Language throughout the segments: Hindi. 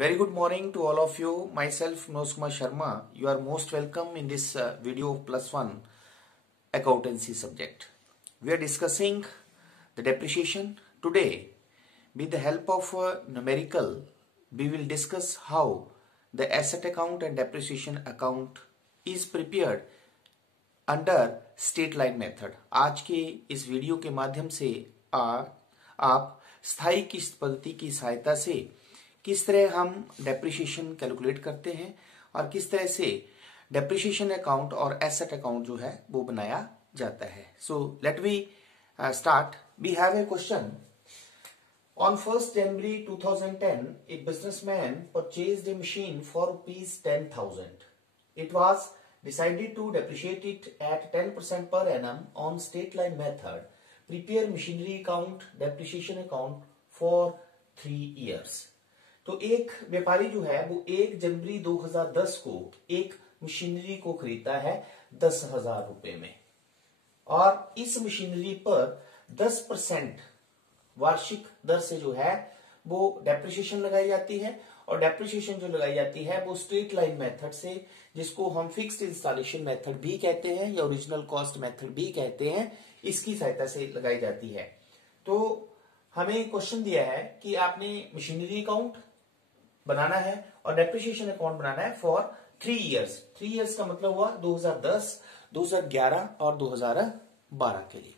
Very good morning to all of you. Myself, Manoj Kumar Sharma. You are most welcome in this video of +1 accountancy subject. We are discussing the depreciation. Today, with the help of numerical, we will discuss how the asset account and depreciation account is prepared under straight line method. आज के इस वीडियो के माध्यम से आप स्थायी किस्त पद्धति की सहायता से किस तरह हम डेप्रिसिएशन कैलकुलेट करते हैं और किस तरह से डेप्रिसिएशन अकाउंट और एसेट अकाउंट जो है वो बनाया जाता है। So let we start. We have a question. On 1st January 2010, a businessman purchased a machine for ₹10,000. It was decided to depreciate it at 10% per annum on straight line method. Prepare machinery account, depreciation account for 3 years. तो एक व्यापारी जो है वो 1 जनवरी 2010 को एक मशीनरी को खरीदता है 10,000 रुपए में और इस मशीनरी पर 10% वार्षिक दर से जो है वो डेप्रिसिएशन लगाई जाती है और डेप्रिसिएशन जो लगाई जाती है वो स्ट्रेट लाइन मेथड से, जिसको हम फिक्स्ड इंस्टॉलेशन मेथड भी कहते हैं या ओरिजिनल कॉस्ट मेथड भी कहते हैं, इसकी सहायता से लगाई जाती है। तो हमें क्वेश्चन दिया है कि आपने मशीनरी अकाउंट बनाना है और डेप्रिसिएशन अकाउंट बनाना है फॉर 3 इयर्स। 3 इयर्स का मतलब हुआ 2010, 2011 और 2012 के लिए।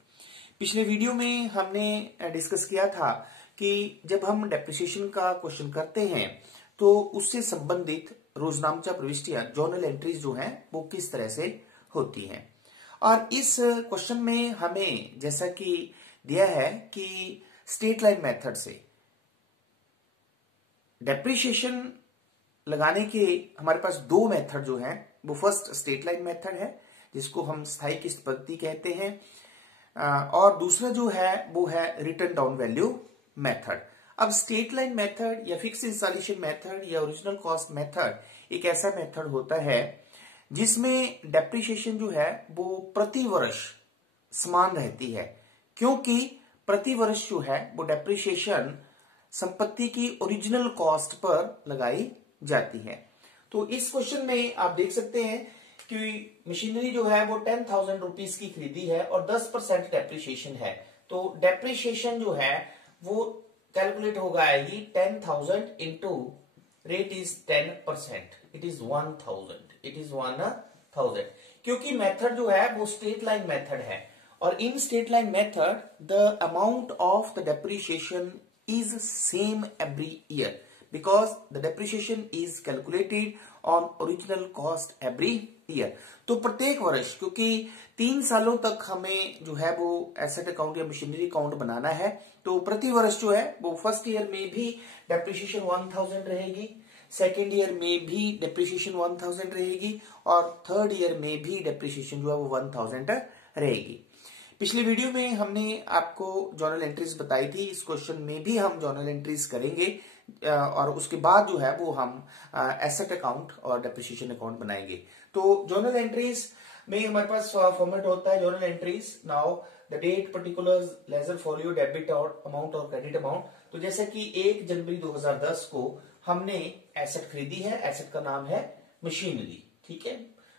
पिछले वीडियो में हमने डिस्कस किया था कि जब हम डेप्रिसिएशन का क्वेश्चन करते हैं तो उससे संबंधित रोजनामचा प्रविष्टियां, जर्नल एंट्रीज जो हैं वो किस तरह से होती हैं। और इस क्वेश्चन में हमें जैसा कि दिया है कि स्ट्रेट लाइन मेथड से डेप्रिसिएशन लगाने के हमारे पास 2 मेथड जो हैं वो फर्स्ट स्ट्रेट लाइन मेथड है जिसको हम स्थायी किस्त पद्धति कहते हैं और दूसरा जो है वो है रिटर्न डाउन वैल्यू मेथड। अब स्ट्रेट लाइन मेथड या फिक्स इंस्टॉलेशन मेथड या ओरिजिनल कॉस्ट मेथड एक ऐसा मेथड होता है जिसमें डेप्रिसिएशन जो है वो प्रति वर्ष समान रहती है, क्योंकि प्रति वर्ष जो है वो डेप्रिसिएशन संपत्ति की ओरिजिनल कॉस्ट पर लगाई जाती है। तो इस क्वेश्चन में आप देख सकते हैं कि मशीनरी जो है वो 10,000 रुपीज की खरीदी है और 10% डेप्रिसिएशन है। तो डेप्रिसिएशन जो है वो कैलकुलेट होगा आएगी 10,000 into rate is 10%, it is 1,000, क्योंकि मेथड जो है वो स्ट्रेट लाइन मेथड है और in straight line method the amount of the depreciation is same every year because the depreciation is calculated on original cost every year। तो प्रत्येक वर्ष, क्योंकि 3 सालों तक हमें जो है वो एसेट अकाउंट या मशीनरी अकाउंट बनाना है, तो प्रति वर्ष जो है वो फर्स्ट ईयर में भी डेप्रिसिएशन 1,000 रहेगी, सेकेंड ईयर में भी डेप्रिसिएशन 1,000 रहेगी और थर्ड ईयर में भी डेप्रिसिएशन जो है वो 1,000 रहेगी। पिछले वीडियो में हमने आपको जर्नल एंट्रीज बताई थी, इस क्वेश्चन में भी हम जर्नल एंट्रीज करेंगे और उसके बाद जो है वो हम एसेट अकाउंट और डेप्रिसिएशन अकाउंट बनाएंगे। तो जर्नल एंट्रीज में हमारे पास फॉर्मेट होता है journal entries. Now the date, particulars, ledger folio, debit और अमाउंट और क्रेडिट अमाउंट। तो जैसे कि 1 जनवरी 2010 को हमने एसेट खरीदी है, एसेट का नाम है मशीनरी, ठीक है।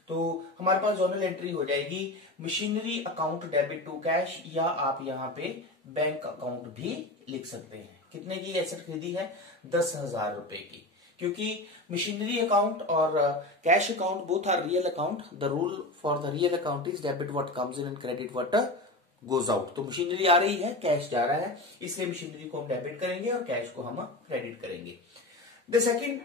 तो हमारे पास जर्नल एंट्री हो जाएगी machinery account debit to cash, या आप यहाँ पे बैंक अकाउंट भी लिख सकते हैं। कितने की एसेट खरीदी है? 10,000 रुपए की, क्योंकि मशीनरी अकाउंट और cash account both are real account. The rule for the real account is debit what comes in and credit what goes out. तो मशीनरी आ रही है, कैश जा रहा है, इसलिए मशीनरी को हम डेबिट करेंगे और कैश को हम क्रेडिट करेंगे। The second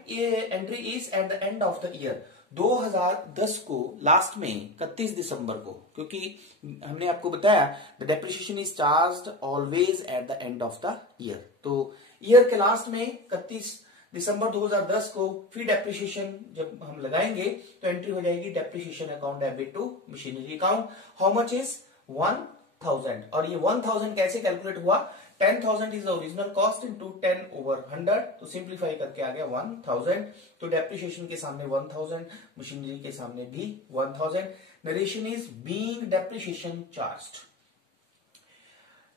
entry is eight the end of the year. 2010 को लास्ट में 31 दिसंबर को, क्योंकि हमने आपको बताया the depreciation is charged always at the end of the year. तो ईयर के लास्ट में 31 दिसंबर 2010 को फिर डेप्रिसिएशन जब हम लगाएंगे तो एंट्री हो जाएगी depreciation account debit to machinery account. How much is 1,000। और ये 1,000 कैसे कैलकुलेट हुआ? 10,000 is the original cost into 10/100, तो सिंप्लीफाई करके आ गया 1,000। तो डेप्रिसिएशन के सामने 1,000, मशीनरी के सामने भी 1,000। Narration is being depreciation charged.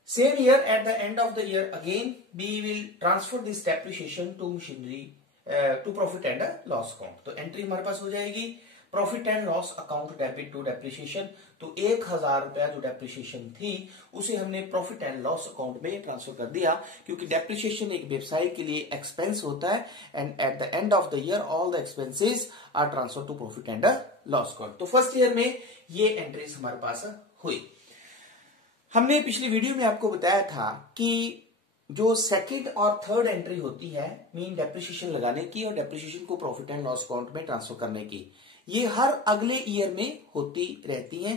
Same year, at the end of the year again, we will transfer this depreciation to machinery to profit and loss account. तो एंट्री हमारे पास हो जाएगी profit and loss account debit to depreciation. तो 1000 रुपया जो डेप्रिसिएशन थी उसे हमने प्रॉफिट एंड लॉस अकाउंट में ट्रांसफर कर दिया, क्योंकि डेप्रिसिएशन एक व्यवसाय के लिए एक्सपेंस होता है and at the end of the year all the expenses are transfer to profit and loss account. तो फर्स्ट ईयर में ये एंट्रीज हमारे पास हुई। हमने पिछली वीडियो में आपको बताया था कि जो सेकंड और थर्ड एंट्री होती है मीन डेप्रिसिएशन लगाने की और डेप्रिसिएशन को प्रॉफिट एंड लॉस अकाउंट में ट्रांसफर करने की, ये हर अगले ईयर में होती रहती हैं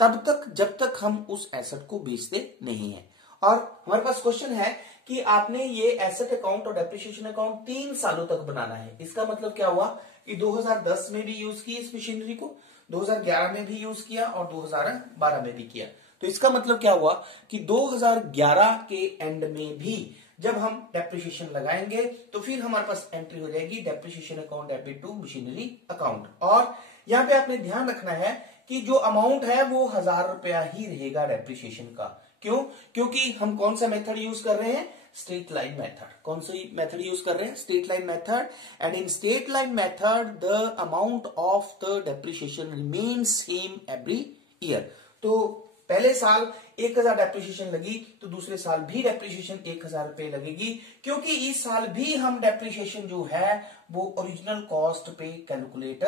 तब तक जब तक हम उस एसेट को बेचते नहीं हैं। और हमारे पास क्वेश्चन है कि आपने ये एसेट अकाउंट और डेप्रिसिएशन अकाउंट 3 सालों तक बनाना है। इसका मतलब क्या हुआ कि 2010 में भी यूज की इस मशीनरी को, 2011 में भी यूज किया और 2012 में भी किया। तो इसका मतलब क्या हुआ कि 2011 के एंड में भी जब हम डेप्रिसिएशन लगाएंगे तो फिर हमारे पास एंट्री हो जाएगी depreciation account debit to machinery account. और यहां पे आपने ध्यान रखना है कि जो अमाउंट है वो 1000 रुपया ही रहेगा डेप्रिसिएशन का। क्यों? क्योंकि हम कौन सा मेथड यूज कर रहे हैं? Straight line method. कौन सी मेथड यूज कर रहे हैं? Straight line method. And in straight line method the amount of the depreciation remains same every year. तो पहले साल 1000 डेप्रिसिएशन लगी तो दूसरे साल भी डेप्रिसिएशन 1000 रुपए लगेगी, क्योंकि इस साल भी हम डेप्रिसिएशन जो है वो ओरिजिनल कॉस्ट पे कैलकुलेट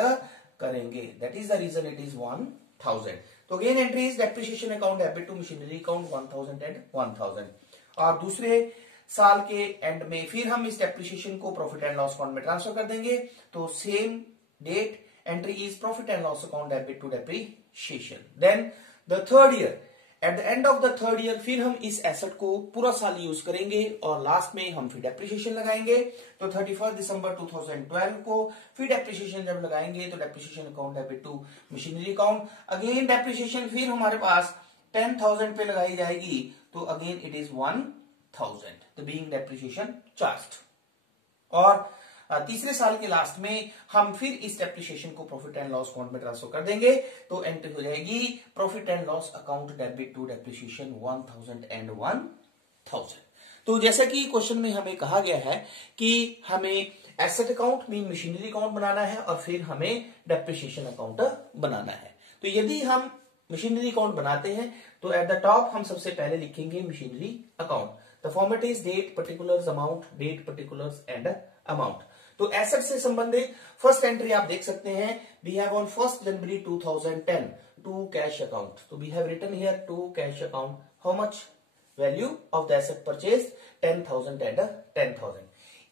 करेंगे। That is the reason it is 1000। तो again entry is depreciation account debit to machinery account 1000 and 1000। और दूसरे साल के एंड में फिर हम इस डेप्रिसिएशन को प्रॉफिट एंड लॉस अकाउंट में ट्रांसफर कर देंगे। तो same date entry is profit and loss account debit to depreciation. Then the third year, at the end of the third year फिर हम इस एसेट को पूरा साल यूज करेंगे और लास्ट में हम फिर डेप्रिसिएशन लगाएंगे। तो 31 दिसंबर 2012 को फिर डेप्रिसिएशन जब लगाएंगे तो depreciation account debit to machinery account. Again depreciation फिर हमारे पास 10,000 पे लगाई जाएगी, तो again it is 1000 the being depreciation charged. और तीसरे साल के लास्ट में हम फिर इस डेप्रिसिएशन को प्रॉफिट एंड लॉस अकाउंट में ट्रांसफर कर देंगे। तो एंट्री हो जाएगी profit and loss account debit to depreciation 1000 and 1000। तो जैसा कि क्वेश्चन में हमें कहा गया है कि हमें asset account mean machinery account बनाना है और फिर हमें डेप्रिसिएशन अकाउंट बनाना है। तो यदि हम मशीनरी अकाउंट बनाते हैं तो एट द टॉप हम सबसे पहले लिखेंगे machinery account. The format is date particulars amount, date particulars and amount. तो एसेट से संबंधित फर्स्ट एंट्री आप देख सकते हैं, we have on 1 January 2010 to cash account. तो we have written here to cash account how much value of the asset purchase 10,000 and 10,000।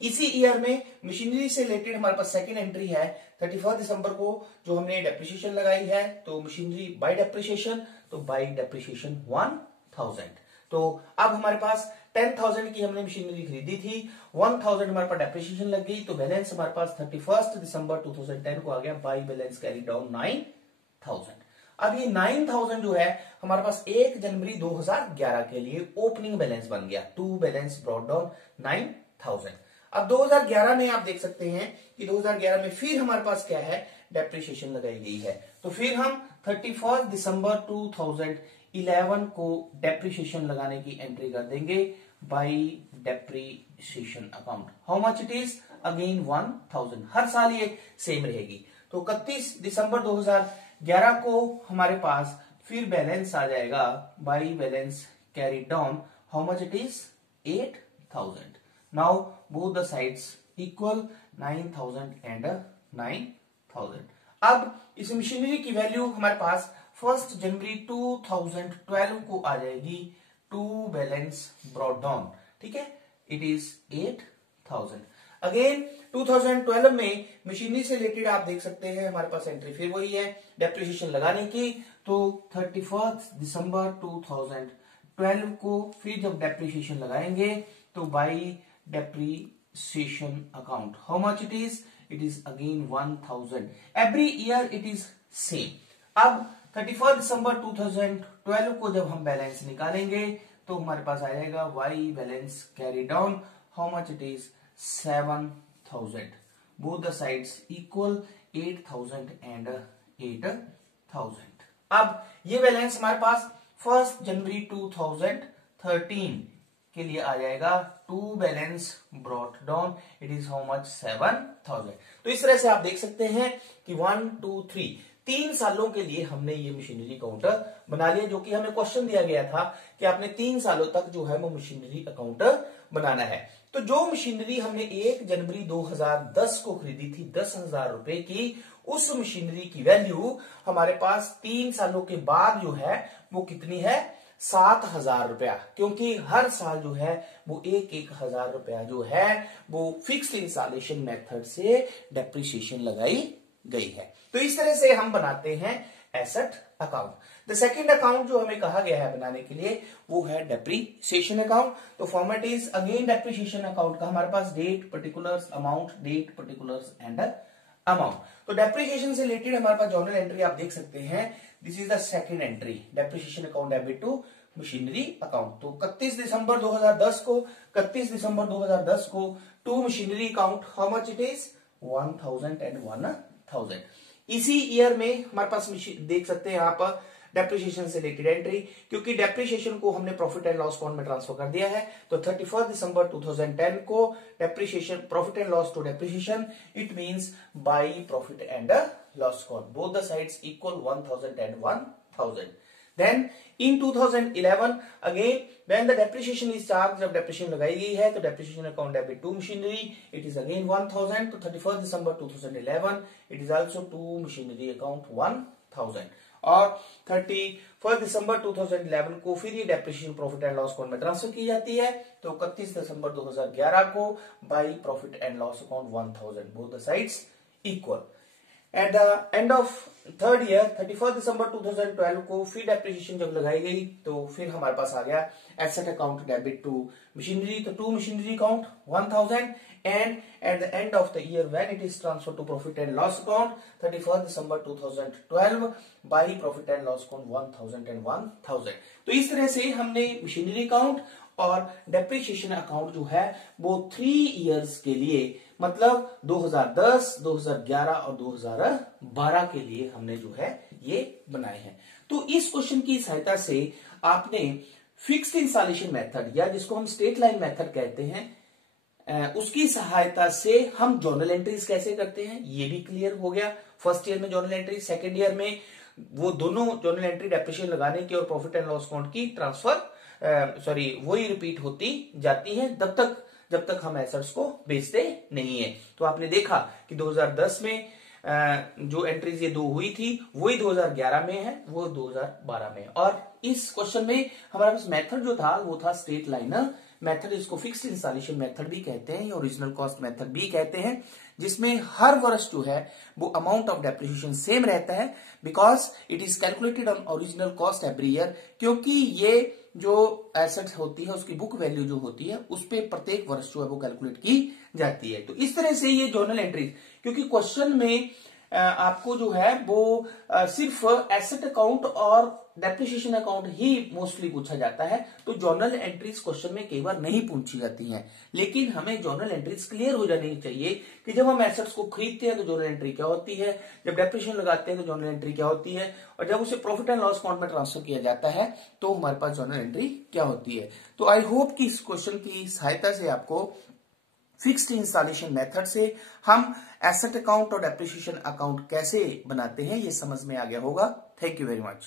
इसी ईयर में मशीनरी से रिलेटेड हमारे पास सेकंड एंट्री है 31 दिसंबर को जो हमने डेप्रिसिएशन लगाई है। तो मशीनरी बाय डेप्रिसिएशन, तो बाय डेप्रिसिएशन 1000। तो अब हमारे पास 10,000 की हमने मशीनरी खरीदी थी, 1000 हमारे पास डेप्रिसिएशन लग गई, तो बैलेंस हमारे पास 31 दिसंबर 2010 को आ गया बाय बैलेंस कैरी डाउन 9,000। अब ये 9,000 जो है हमारे पास 1 जनवरी 2011 के लिए ओपनिंग बैलेंस बन गया, टू बैलेंस ब्रॉट डाउन 9,000। अब 2011 में आप देख सकते हैं कि 2011 में फिर हमारे पास क्या है, डेप्रिसिएशन लगाई गई है। तो फिर हम 31 दिसंबर 2011 को डेप्रिसिएशन लगाने की एंट्री कर देंगे bye depreciation account. How much it is? Again 1000। हर साल ये सेम रहेगी। तो 31 दिसंबर 2011 को हमारे पास फिर बैलेंस आ जाएगा by balance carry down, how much it is? 8,000। Now both the sides equal 9,000 and 9,000। अब इस मशीनरी की वैल्यू हमारे पास 1 जनवरी 2012 को आ जाएगी टू बैलेंस ब्रॉट डाउन, ठीक है, इट इज 8,000। अगेन 2012 में मशीनरी से रिलेटेड आप देख सकते हैं हमारे पास एंट्री फिर वही है डेप्रिसिएशन लगाने की। तो 31 दिसंबर 2012 को फिर जब डेप्रिसिएशन लगाएंगे तो bye depreciation account how much it is? It is again 1000। Every year it is same. अब 31 दिसंबर 2012 को जब हम बैलेंस निकालेंगे तो हमारे पास आ जाएगा by balance carry down, how much it is? 7,000। Both the sides equal 8,000 and 8,000। अब ये बैलेंस हमारे पास 1 जनवरी 2013 के लिए आ जाएगा to balance brought down, it is how much 7,000। तो इस तरह से आप देख सकते हैं कि 1 2 3 3 सालों के लिए हमने ये मशीनरी अकाउंट बना लिया, जो कि हमें क्वेश्चन दिया गया था कि आपने 3 सालों तक जो है वो मशीनरी अकाउंट बनाना है। तो जो मशीनरी हमने 1 जनवरी 2010 को खरीदी थी 10,000 रुपए की, उस मशीनरी की वैल्यू हमारे पास 3 सालों के बाद जो है वो कितनी है, 7,000 रुपया, क्योंकि हर साल जो है वो 1,000 रुपया जो है वो फिक्स्ड इंस्टॉलेशन मेथड से डेप्रिसिएशन लगाई गई है। तो इस तरह से हम बनाते हैं asset account. The second account जो हमें कहा गया है बनाने के लिए वो है डेप्रिसिएशन अकाउंट। तो format is again depreciation account का हमारे पास date, particulars, amount, date, particulars and amount. तो डेप्रिसिएशन से रिलेटेड हमारे पास जर्नल एंट्री आप देख सकते हैं, this is the second entry, depreciation account debit to machinery account. तो 31 दिसंबर 2010 को to machinery account, how much it is 1,000 and 1,000। इसी ईयर में हमारे पास देख सकते हैं आप डेप्रिसिएशन से रिलेटेड एंट्री, क्योंकि डेप्रिसिएशन को हमने प्रॉफिट एंड लॉस अकाउंट में ट्रांसफर कर दिया है। तो 31 दिसंबर 2010 को depreciation, profit and loss to depreciation, it means by profit and loss account, both the sides equal 1,000 and 1,000। Then in 2011 again when the depreciation is charged, जब depreciation लगाई गई है तो depreciation account debit to machinery, it is again 1,000। तो 31 दिसंबर 2011 it is also to machinery account 1,000। और 31 दिसंबर 2011 को फिर ये depreciation profit and loss account में ट्रांसफर की जाती है। तो 31 दिसंबर 2011 को by profit and loss account 1,000, both the sides equal. Eight the end of third year 31 December 2012 को फिर डेप्रिसिएशन जब लगाई गई तो फिर हमारे पास आ गया asset account debit to machinery. तो to machinery account 1,000 and at the end of the year when it is transfer to profit and loss account 31 December 2012 by profit and loss account 1,000 and 1,000। तो इस तरह से हमने मशीनरी अकाउंट और डेप्रिसिएशन अकाउंट जो है वो 3 इयर्स के लिए, मतलब 2010, 2011 और 2012 के लिए हमने जो है ये बनाए हैं। तो इस क्वेश्चन की सहायता से आपने फिक्स्ड इंस्टॉलेशन मेथड या जिसको हम स्ट्रेट लाइन मेथड कहते हैं, उसकी सहायता से हम जर्नल एंट्रीज कैसे करते हैं ये भी क्लियर हो गया। फर्स्ट ईयर में जर्नल एंट्री, सेकेंड ईयर में वो दोनों जर्नल एंट्री डेप्रिसिएशन लगाने की और प्रॉफिट एंड लॉस अकाउंट की ट्रांसफर वही रिपीट होती जाती है जब तक हम एसेट्स को बेचते नहीं है। तो आपने देखा कि 2010 में जो एंट्रीज ये 2 हुई थी वही 2011 में है, वो 2012 में। और इस क्वेश्चन में हमारे पास मेथड जो था वो था स्ट्रेट लाइन मेथड, इसको फिक्स्ड इंस्टॉलेशन मेथड भी कहते हैं या ओरिजिनल कॉस्ट मेथड भी कहते हैं, जिसमें हर वर्ष जो है वो अमाउंट ऑफ डेप्रिसिएशन सेम रहता है, because it is calculated on original cost every year, क्योंकि ये जो एसेट होती है उसकी बुक वैल्यू जो होती है उस पे प्रत्येक वर्ष जो है वो कैलकुलेट की जाती है। तो इस तरह से ये जर्नल एंट्रीज, क्योंकि क्वेश्चन में आपको जो है वो सिर्फ एसेट अकाउंट और डेप्रिसिएशन अकाउंट ही मोस्टली पूछा जाता है, तो जर्नल एंट्रीज क्वेश्चन में कई बार नहीं पूछी जाती हैं। लेकिन हमें जर्नल एंट्रीज क्लियर हो जानी चाहिए कि जब हम एसेट्स को खरीदते हैं तो जर्नल एंट्री क्या होती है, जब डेप्रिसिएशन लगाते हैं तो जर्नल एंट्री क्या होती है, और जब उसे प्रॉफिट एंड लॉस अकाउंट में ट्रांसफर किया जाता है तो हमारे पास जर्नल एंट्री क्या होती है। तो आई होप कि इस क्वेश्चन की सहायता से आपको फिक्स्ड इंस्टॉलेशन मेथड से हम एसेट अकाउंट और डेप्रिसिएशन अकाउंट कैसे बनाते हैं ये समझ में आ गया होगा। Thank you very much.